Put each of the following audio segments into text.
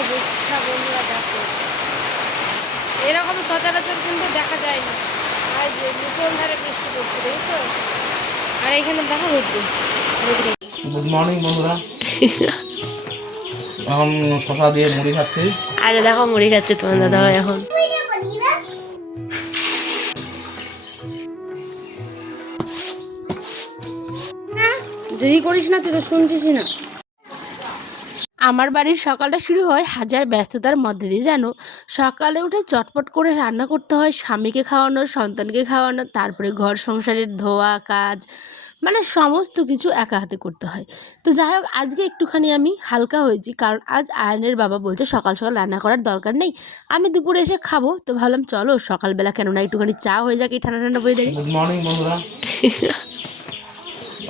অবস্থা বন্ধুরা দেখো, এরকম সচরাচর কিন্তু দেখা যায় না। আর যে মুষলধারে বৃষ্টি পড়ছে দেখছো, আর এখানে দেখো রোদ্দুর। গুড মর্নিং বন্ধুরা। এখন শশা দিয়ে মুড়ি খাচ্ছি। আচ্ছা দেখো মুড়ি খাচ্ছে তোমার দাদা ভাই এখন। দেরি করিস না, তুই তো শুনছিস না। আমার বাড়ির সকালটা শুরু হয় হাজার ব্যস্ততার মধ্যে দিয়ে, জানো। সকালে উঠে চটপট করে রান্না করতে হয়, স্বামীকে খাওয়ানো, সন্তানকে খাওয়ানো, তারপরে ঘর সংসারের ধোয়া কাজ, মানে সমস্ত কিছু একা হাতে করতে হয়। তো যাই হোক, আজকে একটুখানি আমি হালকা হয়েছি, কারণ আজ আয়নের বাবা বলছে সকাল সকাল রান্না করার দরকার নেই, আমি দুপুরে এসে খাবো। তো ভাবলাম চলো সকালবেলা কেন না একটুখানি চা হয়ে যাক এই ঠান্ডা ঠান্ডা ওয়েদারে। গুড মর্নিং বন্ধুরা।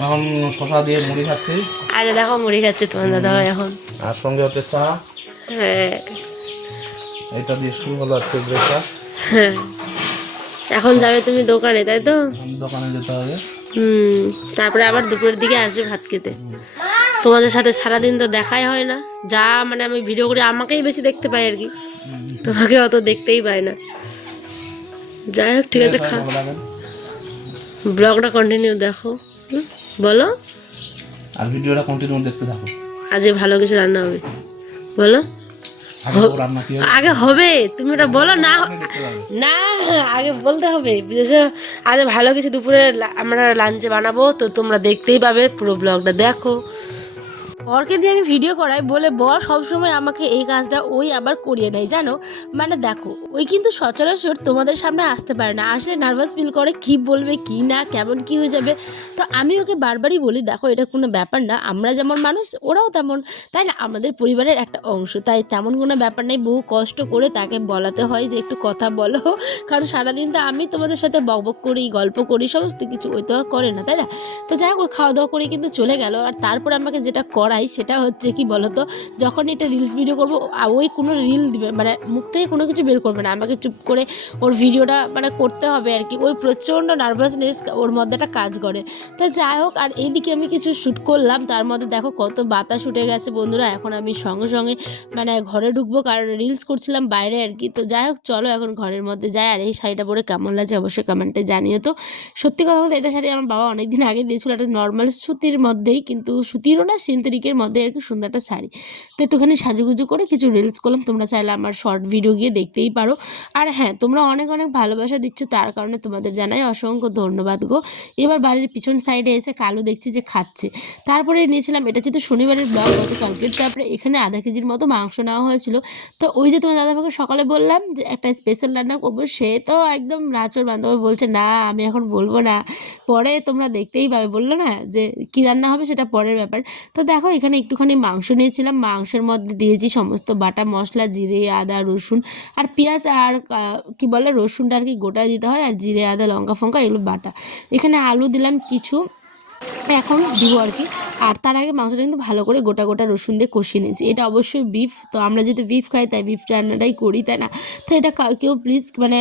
এখন শশা দিয়ে মুড়ি খাচ্ছি। আচ্ছা দেখো মুড়ি খাচ্ছে তোমার দাদা ভাই এখন। আর সঙ্গে হচ্ছে চা। হ্যাঁ এটা দিয়ে শুরু হলো আজকে ব্রেকফাস্ট। হ্যাঁ, এখন যাবে তুমি দোকানে, তাই তো? দোকানে যেতে হবে। তারপরে আবার দুপুরের দিকে আসবে ভাত খেতে। তোমাদের সাথে সারাদিন তো দেখাই হয় না, যা মানে আমি ভিডিও করে আমাকেই বেশি দেখতে পাই আর কি, তোমাকে অত দেখতেই পাই না। যাই হোক ঠিক আছে, ব্লগটা কন্টিনিউ দেখো। বলো, আর ভিডিওটা কন্টিনিউ দেখতে থাকো। আজকে ভালো কিছু রান্না হবে, বলো। আগে হবে, তুমি ওটা বলো না। না, আগে বলতে হবে, বুঝেছো? আজ ভালো কিছু দুপুরে আমরা লাঞ্চে বানাবো, তো তোমরা দেখতেই পাবে, পুরো ব্লগটা দেখো। বরকে দিয়ে আমি ভিডিও করাই বলে বর সবসময় আমাকে এই কাজটা ওই আবার করিয়ে নেয়, জানো। মানে দেখো, ওই কিন্তু সচরাচর তোমাদের সামনে আসতে পারে না, আসলে নার্ভাস ফিল করে, কি বলবে কি না, কেমন কি হয়ে যাবে। তো আমি ওকে বারবারই বলি, দেখো এটা কোনো ব্যাপার না, আমরা যেমন মানুষ ওরাও তেমন, তাই না, আমাদের পরিবারের একটা অংশ, তাই তেমন কোনো ব্যাপার নেই। বহু কষ্ট করে তাকে বলাতে হয় যে একটু কথা বলো, কারণ সারাদিন তো আমি তোমাদের সাথে বকবক করি, গল্প করি, সমস্ত কিছু ওই তো আর করে না, তাই না। তো যাই হোক, খাওয়া দাওয়া করে কিন্তু চলে গেল। আর তারপরে আমাকে যেটা করাই সেটা হচ্ছে কি বলতো, যখন এটা রিলস ভিডিও করবো, ওই কোনো রিল দিবে মানে মুখ থেকে কোনো কিছু বের করবে না, আমাকে চুপ করে ওর ভিডিওটা মানে করতে হবে আর কি। ওই প্রচণ্ড নার্ভাসনেস ওর মধ্যে একটা কাজ করে। তো যাই হোক, আর এইদিকে আমি কিছু শ্যুট করলাম, তার মধ্যে দেখো কত বাতাস উঠে গেছে বন্ধুরা। এখন আমি সঙ্গে সঙ্গে মানে ঘরে ঢুকবো, কারণ রিলস করছিলাম বাইরে আর কি। তো যাই হোক চলো এখন ঘরের মধ্যে যাই। আর এই শাড়িটা পরে কেমন লাগছে অবশ্যই কমেন্টে জানিয়ে। তো সত্যি কথা বলতে, এটা শাড়ি আমার বাবা অনেকদিন আগে দিয়েছিল, একটা নর্মাল সুতির মধ্যেই, কিন্তু সুতিরও না সিনথেটিকের মধ্যে আর কি, সুন্দর একটা শাড়ি। তো একটুখানি সাজুগুজু করে কিছু রিলস করলাম, তোমরা চাইলে আমার শর্ট ভিডিও গিয়ে দেখতেই পারো। আর হ্যাঁ, তোমরা অনেক অনেক ভালোবাসা দিচ্ছ, তার কারণে তোমাদের জানাই অসংখ্য ধন্যবাদ গো। এবার বাড়ির পিছন সাইডে এসে কালু দেখছি যে খাচ্ছে। তারপরে নিয়েছিলাম, এটা যেহেতু শনিবারের ব্লগ গতকালকে, তারপরে এখানে আধা কেজির মতো মাংস নেওয়া হয়েছিল। তো ওই যে তোমার দাদাভাইকে সকালে বললাম যে একটা স্পেশাল রান্না করবো, সে তো একদম নাচর বান্ধব বলছে না আমি এখন বলবো না, পরে তোমরা দেখতেই পাবে, বললো না যে কী রান্না হবে সেটা পরের ব্যাপার। তো দেখো এখানে একটুখানি মাংস নিয়েছিলাম, মাংসের মধ্যে দিয়েছি সমস্ত বাটা মশলা, জিরে আদা রসুন আর পেঁয়াজ, আর কি বলে রসুনটা আর কি গোটায় দিতে হয়, আর জিরে আদা লঙ্কা ফঙ্কা এগুলো বাটা। এখানে আলু দিলাম কিছু, এখন দিব আর কি। আর তার আগে মাংসটা কিন্তু ভালো করে গোটা গোটা রসুন দিয়ে কষিয়ে নিয়েছি। এটা অবশ্যই বিফ, তো আমরা যেহেতু বিফ খাই তাই বিফ রান্নাটাই করি, তাই না। তো এটা কেউ প্লিজ মানে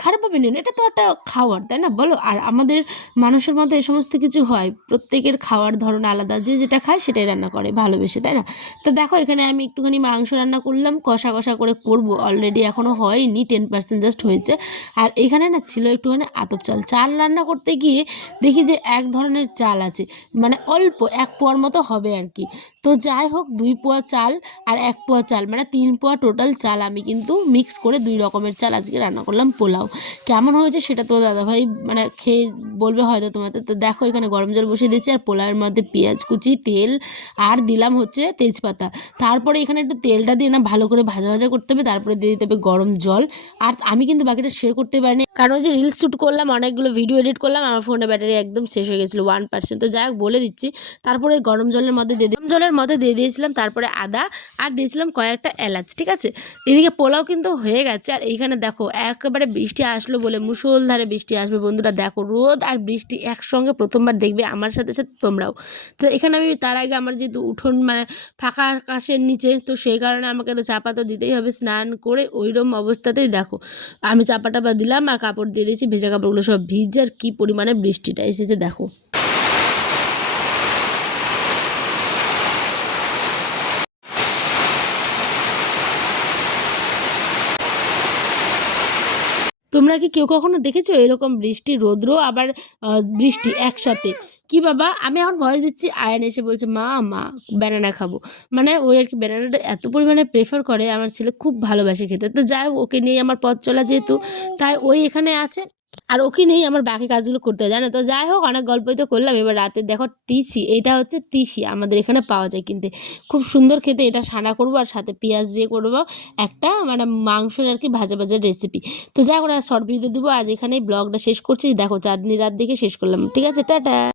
খারাপভাবে নিন, এটা তো একটা খাওয়ার, তাই না বলো। আর আমাদের মানুষের মধ্যে এই সমস্ত কিছু হয়, প্রত্যেকের খাওয়ার ধরন আলাদা, যে যেটা খায় সেটাই রান্না করে ভালোবেসে, তাই না। তো দেখো এখানে আমি একটুখানি মাংস রান্না করলাম, কষা কষা করে করবো, অলরেডি এখনও হয়নি, 10% জাস্ট হয়েছে। আর এখানে না ছিল একটুখানি আতপ চাল, চাল রান্না করতে গিয়ে দেখি যে এক ধরনের চাল আছে, মানে অল্প 1 পোয়ার মতো হবে আর কি। তো যাই হোক 2 পোয়া চাল আর 1 পোয়া চাল, মানে 3 পোয়া টোটাল চাল আমি কিন্তু মিক্স করে 2 রকমের চাল আজকে রান্না করলাম পোলাও। কেমন হয়েছে সেটা তো দাদাভাই মানে খেয়ে বলবে হয়তো তোমাদের। তো দেখো এখানে গরম জল বসিয়ে দিয়েছি, আর পোলাওয়ের মধ্যে পেঁয়াজ কুচি, তেল আর দিলাম হচ্ছে তেজপাতা। তারপরে এখানে একটু তেলটা দিয়ে না ভালো করে ভাজা ভাজা করতে হবে, তারপরে দিয়ে দিতে হবে গরম জল। আর আমি কিন্তু বাকিটা শেয়ার করতে পারিনি, কারণ ওই যে রিলস শ্যুট করলাম, অনেকগুলো ভিডিও এডিট করলাম, আমার ফোনে ব্যাটারি একদম শেষ হয়ে গেছিলো 1%। তো যাই হোক বলে দিচ্ছি, তারপরে গরম জলের মধ্যে দিয়ে দিয়েছিলাম, তারপরে আদা আর দিয়েছিলাম কয়েকটা এলাচ, ঠিক আছে। এদিকে পোলাও কিন্তু হয়ে গেছে। আর এইখানে দেখো একেবারে বৃষ্টি আসলো বলে, মুষলধারে বৃষ্টি আসবে বন্ধুরা, দেখো রোদ আর বৃষ্টি একসঙ্গে প্রথমবার দেখবে আমার সাথে সাথে তোমরাও। তো এখানে আমি তার আগে আমার যেহেতু উঠোন মানে ফাঁকা আকাশের নিচে, তো সেই কারণে আমাকে তো চাপা তো দিতেই হবে, স্নান করে ওইরকম অবস্থাতেই দেখো আমি চাপা টাপা দিলাম আর কাপড় দিয়ে দিয়েছি, ভেজা কাপড়গুলো সব ভিজে। আর কি পরিমাণে বৃষ্টিটা এসেছে দেখো। তোমরা কি কেউ কখনো দেখেছো এরকম বৃষ্টি, রৌদ্র আবার বৃষ্টি একসাথে? কি বাবা, আমি এখন ভয়েস দিচ্ছি, আয়ান এসে বলছে মা মা ব্যানানা খাবো। মানে ওই আর কি ব্যানানাটা এত পরিমাণে প্রেফার করে, আমার ছেলে খুব ভালোবাসে খেতে। তো যাই হোক, ওকে নিয়ে আমার পথ চলা যেহেতু, তাই ওই এখানে আছে, আর ওকে নিয়েই আমার বাকি কাজগুলো করতে হয়, জানো তো। যাই হোক, অনেক গল্পই তো করলাম। এবার রাতে দেখো টিসি, এটা হচ্ছে তিসি, আমাদের এখানে পাওয়া যায় কিনতে, খুব সুন্দর খেতে। এটা সানা করবো আর সাথে পেঁয়াজ দিয়ে করবো একটা মানে মাংসের আর কি ভাজা ভাজা রেসিপি। তো যাই হোক, শর্ট ভিডিও দিব। আজ এখানেই ব্লগটা শেষ করছি। দেখো চাঁদনি রাত দেখে শেষ করলাম। ঠিক আছে, টাটা।